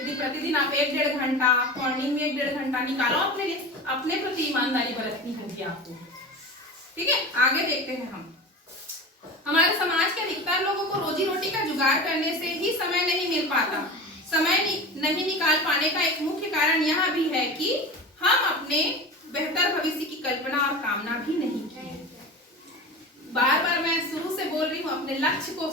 यदि प्रतिदिन आप 1-1.5 घंटा, मॉर्निंग में 1-1.5 घंटा निकालो अपने लिए, अपने प्रति ईमानदारी बरतनी होगी आपको। ठीक है, आगे देखते हैं हम। हमारे समाज के अधिकतर लोगों को रोजी रोटी का जुगाड़ करने से ही समय नहीं मिल पाता। समय नहीं निकाल पाने का एक मुख्य कारण यह भी है कि हम अपने बेहतर भविष्य की कल्पना और कामना भी नहीं की है। बार बार मैं शुरू से बोल रही हूँ, अपने लक्ष्य को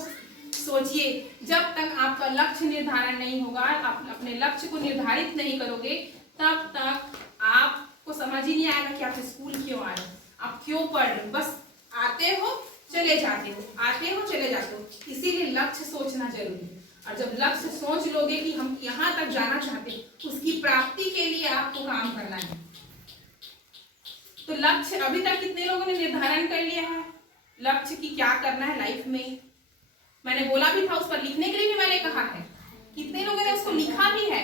सोचिए। जब तक आपका लक्ष्य निर्धारण नहीं होगा, आप अपने लक्ष्य को निर्धारित नहीं करोगे, तब तक आपको समझ ही नहीं आएगा कि आप स्कूल क्यों आ रहे हो, आप क्यों पढ़ रहे हो। बस आते हो चले जाते हो, आते हो चले जाते हो। इसीलिए लक्ष्य सोचना जरूरी है। और जब लक्ष्य सोच लोगे कि हम यहाँ तक जाना चाहते हैं, उसकी प्राप्ति के लिए आपको काम करना है। तो लक्ष्य अभी तक कितने लोगों ने निर्धारण कर लिया है, लक्ष्य की क्या करना है लाइफ में। मैंने बोला भी था, उस पर लिखने के लिए भी मैंने कहा है। कितने लोगों ने उसको लिखा भी है,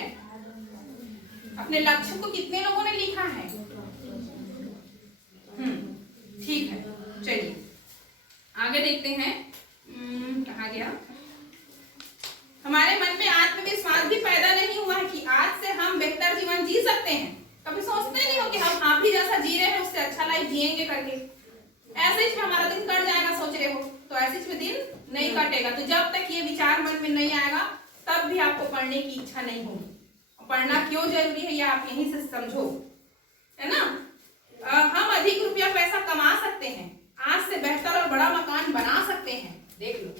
अपने लक्ष्य को कितने लोगों ने लिखा है। ठीक है, चलिए आगे देखते हैं। कहाँ गया। हमारे मन में आत्मविश्वास भी पैदा नहीं हुआ है कि आज से हम बेहतर जीवन जी सकते हैं। कभी सोचते नहीं हो कि हम आप ही जैसा जी रहे हैं, उससे अच्छा लाइफ जिएंगे करके। ऐसे ही हमारा दिन कट जाएगा सोच रहे हो, तो ऐसे ही दिन नहीं कटेगा। तो जब तक ये विचार मन में नहीं आएगा, तब भी आपको पढ़ने की इच्छा नहीं होगी। पढ़ना क्यों जरूरी है, यह आप यहीं से समझो, है ना। हम अधिक रुपया पैसा कमा सकते हैं, आज से बेहतर और बड़ा मकान बना सकते हैं। देख लो,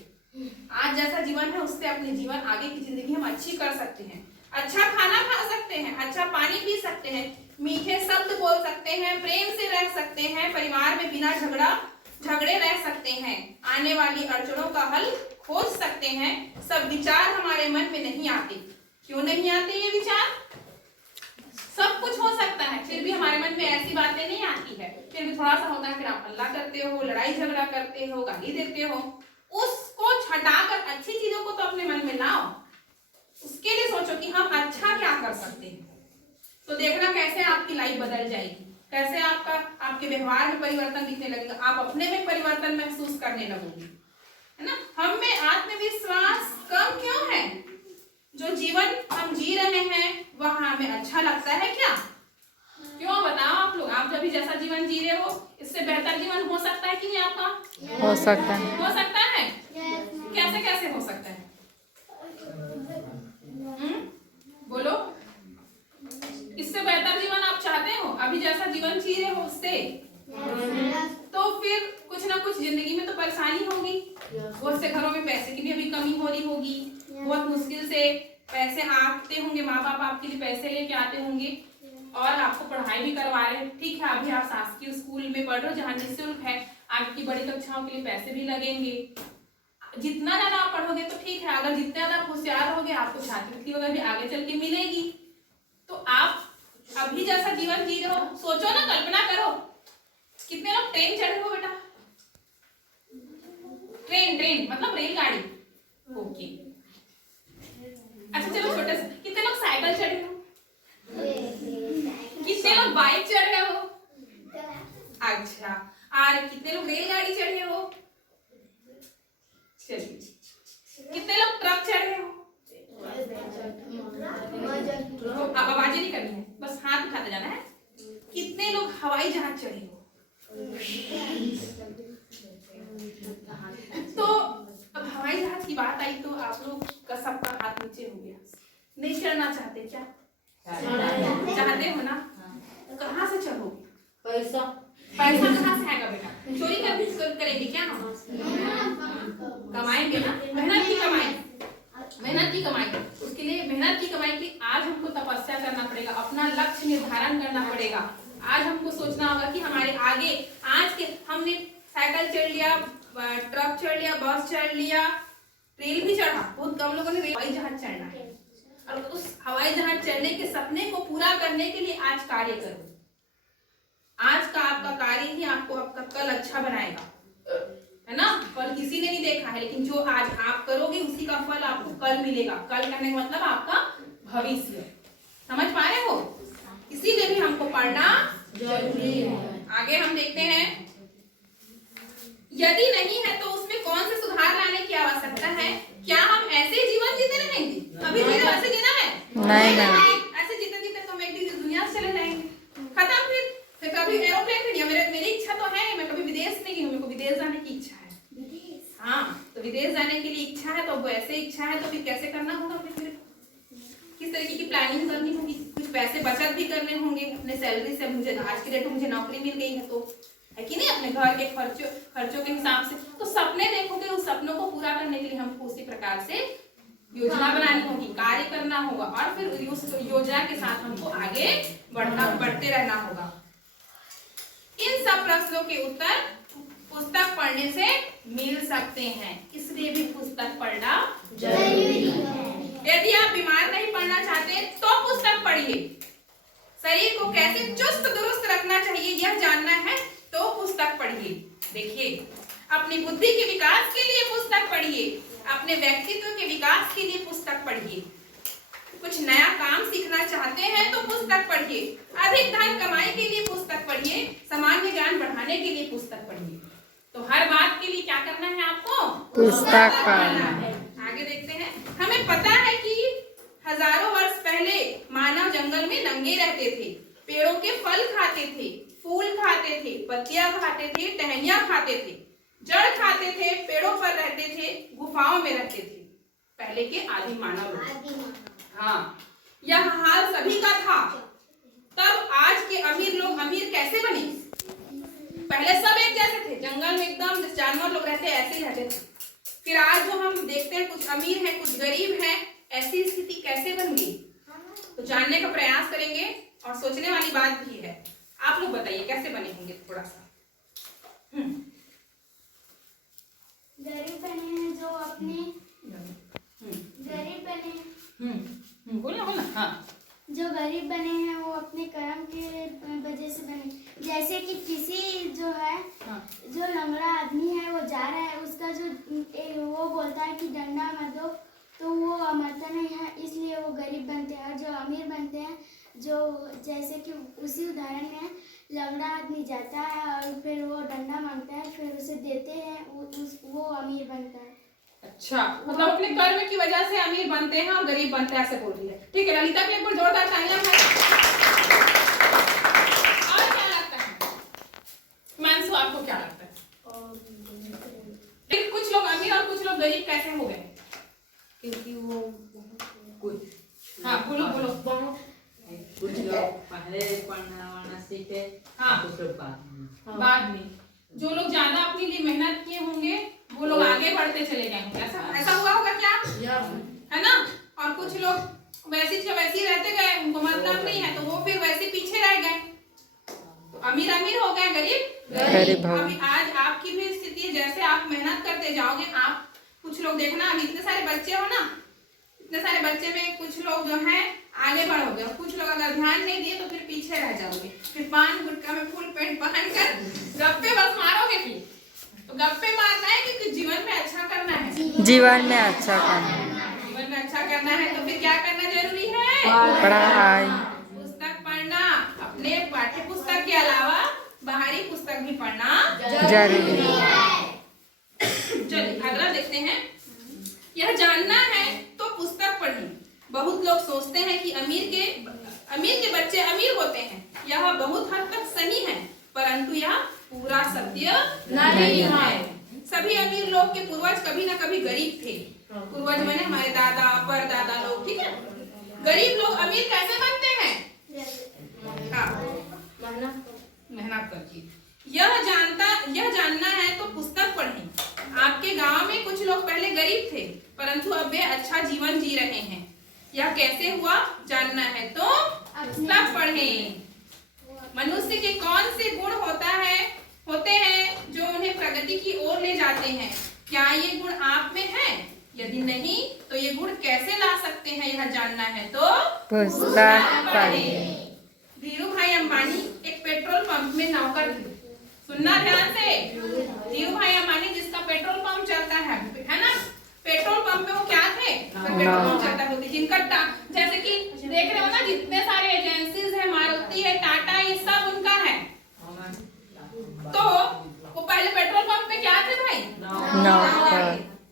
आज जैसा जीवन है उससे अपने जीवन आगे की जिंदगी हम अच्छी कर सकते हैं। अच्छा खाना खा सकते हैं, अच्छा पानी पी सकते हैं, मीठे शब्द बोल सकते हैं, प्रेम से रह सकते हैं, परिवार में बिना झगड़े रह सकते हैं, आने वाली अड़चनों का हल खोज सकते हैं। सब विचार हमारे मन में नहीं आते। क्यों नहीं आते ये विचार? सब कुछ हो सकता है, फिर भी हमारे मन में ऐसी बातें नहीं आती है। फिर भी थोड़ा सा होता है, फिर आप हल्ला करते हो, लड़ाई झगड़ा करते हो, गाली देते हो। उसको हटाकर अच्छी चीजों को तो अपने मन में लाओ। उसके लिए सोचो कि हम अच्छा क्या कर सकते हैं। तो देखना कैसे आपकी लाइफ बदल जाएगी, कैसे आपके व्यवहार में परिवर्तन दिखने लगेगा, आप अपने में परिवर्तन महसूस करने लगोगे, है ना। हम में आत्मविश्वास कम क्यों है? जो जीवन हम जी रहे हैं वह हमें अच्छा लगता है क्या? क्यों बताओ आप लोग। आप जब जैसा जीवन जी रहे हो, इससे बेहतर जीवन हो सकता है कि नहीं आपका? हो सकता है। हो सकता है। कैसे कैसे हो सकता है? बोलो। इससे बेहतर जीवन आप चाहते हो, अभी जैसा जीवन जी रहे हो उससे? तो फिर कुछ ना कुछ जिंदगी में तो परेशानी होगी। बहुत से घरों में पैसे की भी अभी कमी हो रही होगी, बहुत मुश्किल से पैसे आते होंगे, माँ बाप आपके लिए पैसे लेके आते होंगे और आपको पढ़ाई भी करवा रहे हैं। ठीक है, अभी आप शासकीय स्कूल में पढ़ रहे हो जहाँ निःशुल्क है, आगे की बड़ी कक्षाओं के लिए पैसे भी लगेंगे। जितना ज्यादा आप पढ़ोगे तो ठीक है, अगर जितने ज्यादा आप होशियार रहोगे आपको छात्रवृत्ति वगैरह भी आगे चल के मिलेगी। तो आप अभी जैसा जीवन जी रहे हो, सोचो ना, कल्पना करो। कितने लोग ट्रेन चढ़े हो बेटा? ट्रेन मतलब रेलगाड़ी। ओके, अच्छा चलो छोटे से। कितने लोग साइकिल चढ़े हो? कितने लोग बाइक चढ़े हो? अच्छा, और कितने लोग रेलगाड़ी चढ़े हो? चलिए, कितने लोग ट्रक चढ़े हो? अब आवाजें नहीं करनी है, बस हाथ उठाते जाना है। कितने लोग हवाई जहाज चढ़े हो? तो अब हवाई जहाज की बात आई तो आप लोग का सबका हाथ नीचे हो गया। नहीं चढ़ना चाहते क्या? चाहते हो ना? कहाँ से चढ़ोगे? पैसा कहाँ से आएगा बेटा? चोरी करेंगे क्या हम? कमाएंगे ना, मेहनत की कमाई। उसके लिए मेहनत की कमाई के लिए आज हमको तपस्या करना पड़ेगा, अपना लक्ष्य निर्धारण करना पड़ेगा। आज हमको सोचना होगा कि हमारे आगे, आज के हमने साइकिल चढ़ लिया, ट्रक चढ़ लिया, बस चढ़ लिया, रेल भी चढ़ा। बहुत कम लोगों ने हवाई जहाज चढ़ना है, और उस हवाई जहाज चढ़ने के सपने को पूरा करने के लिए आज कार्य करो। आज का आपका कार्य ही आपको आपका कल अच्छा बनाएगा, है ना। कल किसी ने नहीं देखा है, लेकिन जो आज आप करोगे उसी का फल आपको कल मिलेगा। कल कहने का मतलब आपका भविष्य। समझ पा रहे हो? इसीलिए भी हमको पढ़ना जरूरी है। आगे हम देखते हैं, यदि नहीं है तो उसमें कौन से सुधार लाने की आवश्यकता है? क्या हम ऐसे जीवन जीते रहेंगे? अभी जीने वैसे जीना है? नहीं नहीं ऐसे जीते जीते तो हम एक दिन इस दुनिया से चले जाएंगे, खत्म। फिर कभी एरोप्लेन भी नहीं। मेरी इच्छा तो है, मैं कभी विदेश नहीं गई हूँ, मेरे को विदेश जाने की इच्छा है। हाँ, तो विदेश जाने के लिए इच्छा है, तो वैसे इच्छा है तो फिर कैसे करना होगा, फिर किस तरीके की प्लानिंग करनी होगी, कुछ पैसे बचत भी करने होंगे अपने सैलरी से। मुझे आज की डेट में मुझे नौकरी मिल गई है, तो है कि नहीं, अपने घर के खर्चों के हिसाब से तो सपने देखोगे, उस सपनों को पूरा करने के लिए हमको उसी प्रकार से योजना बनानी होगी, कार्य करना होगा, और फिर उस योजना के साथ हमको आगे बढ़ते रहना होगा। इन सब प्रश्नों के उत्तर पुस्तक पढ़ने से मिल सकते हैं, इसलिए भी पुस्तक पढ़ना जरूरी है। यदि आप बीमार नहीं पड़ना चाहते तो पुस्तक पढ़िए। शरीर को कैसे चुस्त दुरुस्त रखना चाहिए यह जानना है तो पुस्तक पढ़िए। देखिए, अपनी बुद्धि के विकास के लिए पुस्तक पढ़िए, अपने व्यक्तित्व के विकास के लिए पुस्तक पढ़िए। कुछ नया काम सीखना चाहते हैं तो पुस्तक पढ़िए, अधिक धन कमाई के लिए पुस्तक पढ़िए, सामान्य ज्ञान बढ़ाने के लिए पुस्तक पढ़िए। तो हर बात के लिए क्या करना है आपको? पुस्तक पढ़ना है। आगे देखते हैं। हमें पता है कि हजारों वर्ष पहले मानव जंगल में नंगे रहते थे, पेड़ों के फल खाते थे, फूल खाते थे, पत्तियां खाते थे, टहनियां खाते थे, जड़ खाते थे, पेड़ों पर रहते थे, गुफाओं में रहते थे। पहले के आदि मानव लोग। हाँ, यह हाल सभी का था। तब आज के अमीर लोग अमीर कैसे बने? पहले सब एक जैसे थे, जंगल में एकदम जानवर लोग रहते ऐसे ही रहते थे। फिर आज जो हम देखते हैं, कुछ अमीर हैं, कुछ गरीब हैं, ऐसी स्थिति कैसे बन गई? तो जानने का प्रयास करेंगे, और सोचने वाली बात भी है। आप लोग बताइए कैसे बने होंगे, थोड़ा सा। गरीब बने हैं जो अपने गरीब बने हैं बोलना हाँ। जो गरीब बने हैं वो अपने कर्म के वजह से बने। जैसे कि किसी जो है हाँ। जो लंगड़ा आदमी है वो जा रहा है, उसका जो वो बोलता है कि डंडा मत दो, तो वो मरता नहीं है, इसलिए वो गरीब बनते हैं। और जो अमीर बनते हैं, जो जैसे कि उसी उदाहरण में लंगड़ा आदमी जाता है और फिर वो डंडा मांगता है, फिर उसे देते हैं, वो अमीर बनता है। अच्छा, मतलब अपने कर्म की वजह से अमीर बनते हैं और गरीब बनते हैं, ऐसे बोल रही है। ठीक है, ललिता के लिए एक बार जोरदार तालियां हैं। और क्या लगता है मानसू, आपको क्या लगता है? लेकिन कुछ लोग अमीर और कुछ लोग गरीब कैसे हो गए? क्योंकि वो कुछ हाँ बोलो कुछ लोग पहले पढ़ना सीखे, हाँ, कुछ लोग बाद में। जो लोग ज्यादा अपने लिए मेहनत किए होंगे वो लोग आगे बढ़ते चले जाएंगे, ऐसा हुआ होगा क्या? है ना? और कुछ लोग वैसी रहते गए, उनको मतलब नहीं है, तो वो फिर वैसे पीछे रह गए, तो अमीर हो गए, गरीब। अभी आज आपकी भी स्थिति है, जैसे आप मेहनत करते जाओगे, आप कुछ लोग देखना, अभी इतने सारे बच्चे हो ना, इतने सारे बच्चे में कुछ लोग जो है आगे बढ़ोगे, और कुछ लोग अगर ध्यान नहीं दिए तो फिर पीछे रह जाओगे। फिर पान गुटखा में फुल पैंट पहनकर गप्पे बस मारोगे। फिर तो गप्पे मारना है क्योंकि जीवन में अच्छा करना है, जीवन में अच्छा करना, जीवन में अच्छा करना है, तो फिर क्या करना जरूरी है? पढ़ाई, पुस्तक पढ़ना। अपने पाठ्य पुस्तक के अलावा बाहरी पुस्तक भी पढ़ना जरूरी है। चलिए अगला देखते हैं। यह जानना है तो पुस्तक पढ़िए। बहुत लोग सोचते हैं कि अमीर के बच्चे अमीर होते हैं, यह बहुत हद तक सही है, परंतु यह पूरा सत्य नहीं है। सभी अमीर लोग के पूर्वज कभी न कभी गरीब थे। पूर्वज मैंने हमारे दादा परदादा लोग, ठीक है। गरीब लोग अमीर कैसे बनते हैं? मेहनत करके। यह जानना है तो पुस्तक पढ़ें। आपके गांव में कुछ लोग पहले गरीब थे, परंतु अब वे अच्छा जीवन जी रहे हैं। यह कैसे हुआ जानना है तो पुस्तक पढ़ें। मनुष्य के कौन से गुण होते हैं जो उन्हें प्रगति की ओर ले जाते हैं? क्या ये गुण आप में है? यदि नहीं तो ये गुण कैसे ला सकते हैं, यह जानना है तो पुस्तक पढ़ें। धीरू भाई अंबानी एक पेट्रोल पंप में नौकर थे। सुनना ध्यान से। धीरू भाई अंबानी जिसका पेट्रोल पंप चलता है ना, पेट्रोल पंप पे वो क्या थे? पेट्रोल पंप चलता होती, जिनका जैसे कि देख रहे हो ना, जितने सारे एजेंसीज है, मारुति है, टाटा, ये सब उनका है। तो वो पहले पेट्रोल पंप पे क्या थे भाई?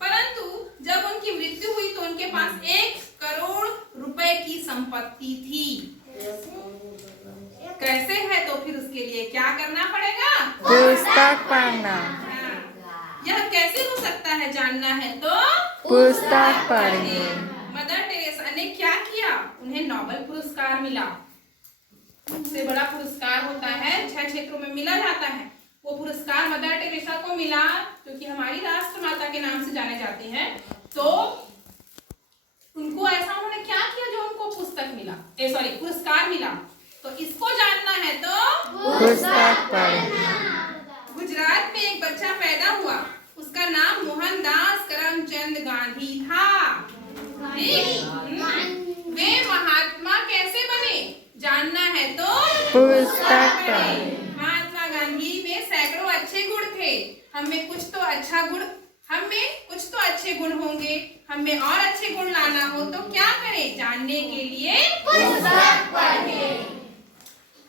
परंतु जब उनकी मृत्यु हुई तो उनके पास 1 करोड़ रुपए की संपत्ति संपत्ति थी। कैसे है तो फिर उसके लिए क्या करना पड़ेगा? पुस्तक पढ़ना। हाँ। यह कैसे हो सकता है जानना है तो पुस्तक पढ़िए। मदर टेरेसा ने क्या किया? उन्हें नोबेल पुरस्कार मिला। सबसे बड़ा पुरस्कार होता है 6 क्षेत्रों में मिला जाता है। वो पुरस्कार मदर टेरेसा को मिला क्योंकि हमारी राष्ट्रमाता के नाम से जाने जाते हैं। तो उनको ऐसा उन्होंने क्या किया जो उनको पुस्तक मिला, पुरस्कार मिला। तो इसको जानना है तो पुस्तक पढ़ना। गुजरात में एक बच्चा पैदा हुआ, उसका नाम मोहनदास करमचंद गांधी था। वे महात्मा कैसे बने? जानना है तो पुस्तक पढ़िए। महात्मा गांधी में सैकड़ों अच्छे गुण थे। हमें कुछ तो अच्छे गुण होंगे। हमें और अच्छे गुण लाना हो तो क्या करें? जानने के लिए पुस्तक पढ़ें।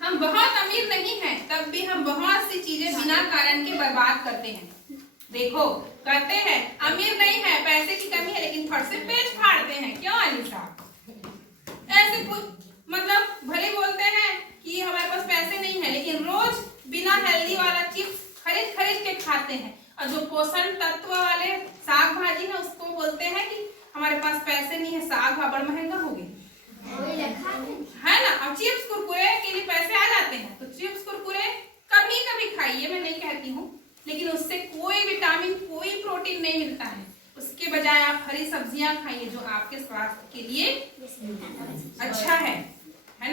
हम बहुत अमीर नहीं हैं, तब भी हम बहुत सी चीजें बिना कारण के बर्बाद करते हैं। देखो करते हैं, अमीर नहीं है, पैसे की कमी है, लेकिन फट से पेज फाड़ते हैं। क्यों अनिशा? ऐसे मतलब भले बोलते हैं कि हमारे पास पैसे नहीं है, लेकिन रोज बिना हेल्दी वाला चिप्स खरीद के खाते हैं। और जो पोषण तत्व वाले साग भाजी है उसको बोलते हैं कि हमारे पास पैसे नहीं है, साग बड़ा महंगा हो गया है ना। और चिप्स कुरकुरे के लिए पैसे आ जाते हैं, तो चिप्स कुरकुरे कभी कभी खाइए, मैं नहीं कहती हूँ, लेकिन उससे कोई विटामिन कोई प्रोटीन नहीं मिलता है। उसके बजाय आप हरी सब्जियां खाइए जो आपके स्वास्थ्य के लिए अच्छा है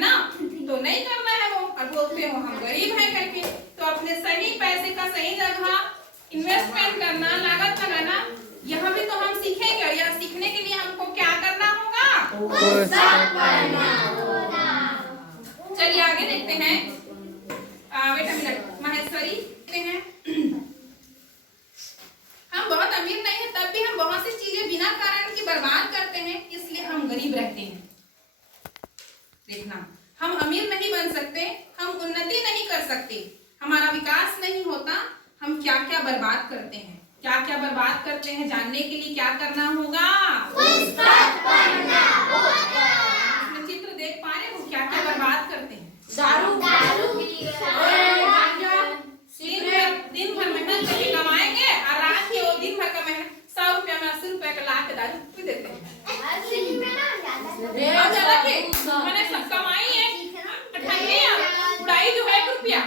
ना। तो नहीं करना है वो, और बोलते हो हम गरीब हैं करके। तो अपने सही पैसे का सही जगह इन्वेस्टमेंट करना, लागत लगाना, यह भी तो हम सीखेंगे। और यह सीखने के लिए हमको क्या करना होगा? पुस्तक पढ़ना। चलिए आगे देखते हैं। बेटा मिनट माहेश्वरी हैं। हम बहुत अमीर नहीं है, तब भी हम बहुत सी चीजें बिना कारण के बर्बाद करते हैं, इसलिए हम गरीब रहते हैं। देखना, हम अमीर नहीं बन सकते, हम उन्नति नहीं कर सकते, हमारा विकास नहीं होता। हम क्या क्या बर्बाद करते हैं, क्या क्या बर्बाद करते हैं, जानने के लिए क्या करना होगा? पुस्तक पढ़ना होगा। इसमें चित्र देख पा रहे हो क्या क्या बर्बाद करते हैं? दारू दिन भर मेहनत करके कमाएंगे और रात के वो दिन भर का मेहनत 100 रुपया में 80 रुपया का ला के दारू पी देते हैं। और ज्यादा के मैंने सब कमाई है, उड़ाई जो है 1 रुपया,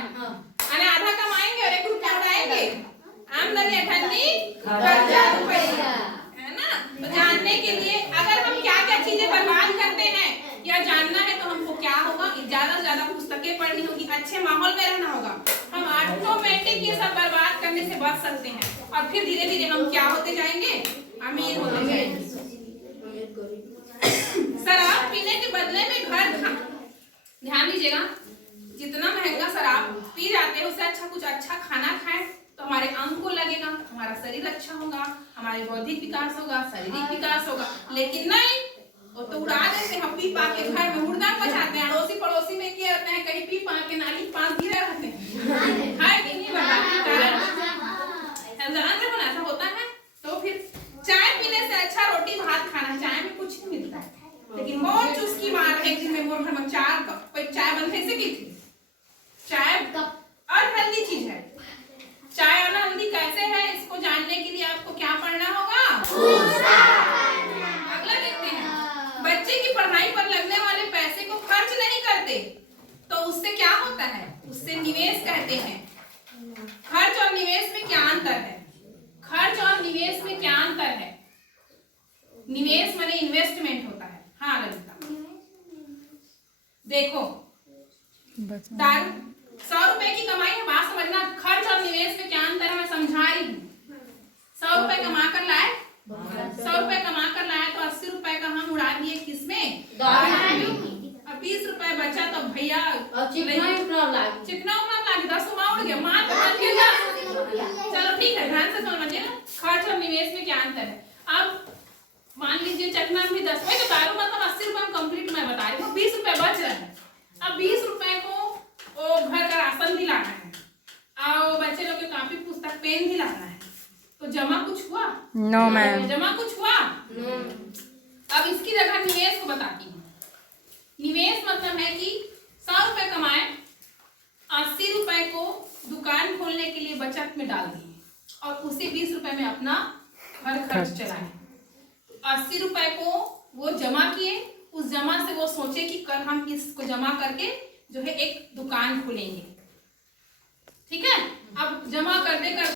आधा कमाएंगे और 1 रुपया उड़ाएंगे। आमदनी अठन्नी खर्चा रुपया, है ना। तो जानने के लिए अगर हम क्या क्या चीजें बर्बाद करते हैं या जानना है तो हमको क्या होगा? ज्यादा से ज्यादा पुस्तकें पढ़नी होगी, अच्छे माहौल में रहना होगा। हम ऑटोमेटिक ये सब बर्बाद करने से बच सकते हैं और फिर धीरे धीरे हम क्या होते जाएंगे? अमीर होते जाएंगे। शराब पीने के बदले में ध्यान दीजिएगा, जितना महंगा शराब पी जाते हैं उससे अच्छा कुछ अच्छा खाना खाएं तो हमारे अंग को लगेगा, हमारा शरीर अच्छा होगा, हमारे बौद्धिक विकास होगा, शारीरिक विकास होगा। लेकिन नहीं, वो तो उड़ा देते हैं, पी पा के घर में मुर्दा मचाते हैं। अड़ोसी पड़ोसी में क्या रहते हैं, कहीं पी पा के नाली पास गिरे रहते हैं। हाय कि नहीं बर्बादी कारण ऐसा होता है। तो फिर चाय पीने से अच्छा रोटी भात खाना। चाय में कुछ नहीं मिलता है, लेकिन मोर चुस्की मार एक दिन में मोर घर में 4 कप चाय बनते से की थी। चाय अनहेल्दी चीज है। चाय अनहेल्दी कैसे है, इसको जानने के लिए आपको क्या पढ़ना होगा? अगला देखते हैं। बच्चे की पढ़ाई पर लगने वाले पैसे को खर्च नहीं करते तो उससे क्या होता है? उससे निवेश कहते हैं। खर्च और निवेश में क्या अंतर है? खर्च और निवेश में क्या अंतर है? निवेश माने इन्वेस्टमेंट होता है। हाँ ललिता देखो, दारू 100 रुपए की कमाई है, बात समझना। खर्च और निवेश में क्या अंतर है मैं समझा रही हूँ। 100 रुपए कमा कर लाए, 100 रुपए कमा कर लाए तो 80 रुपए का हम उड़ा दिए किसमें? दारू में। और 20 रुपए बचा तो भैया चिकना लागे 10 उड़ गया, मार तो बच गया 10। चलो ठीक है, ध्यान से समझिए ना, खर्च और निवेश में क्या अंतर है। अब मान लीजिए चकना भी 10 रुपए, तो दारू मतलब 80 रुपए में कंप्लीट मैं बता रही हूँ, 20 रुपए बच रहे हैं। अब 20 रुपए को वो घर का राशन भी लाना है और बच्चे लोग के कापी पुस्तक पेन भी लाना है, तो जमा कुछ हुआ? No ma'am. जमा कुछ हुआ? अब इसकी जगह निवेश को बताती हूँ। परिश्रम है कि 100 रुपए कमाए, 80 रुपए को दुकान खोलने के लिए बचत में डाल दिए और उसी 20 रुपए में अपना घर खर्च चलाए। 80 रुपए को वो जमा किए, उस जमा से वो सोचे कि कल हम इसको जमा करके जो है एक दुकान खोलेंगे। ठीक है, अब जमा करते करते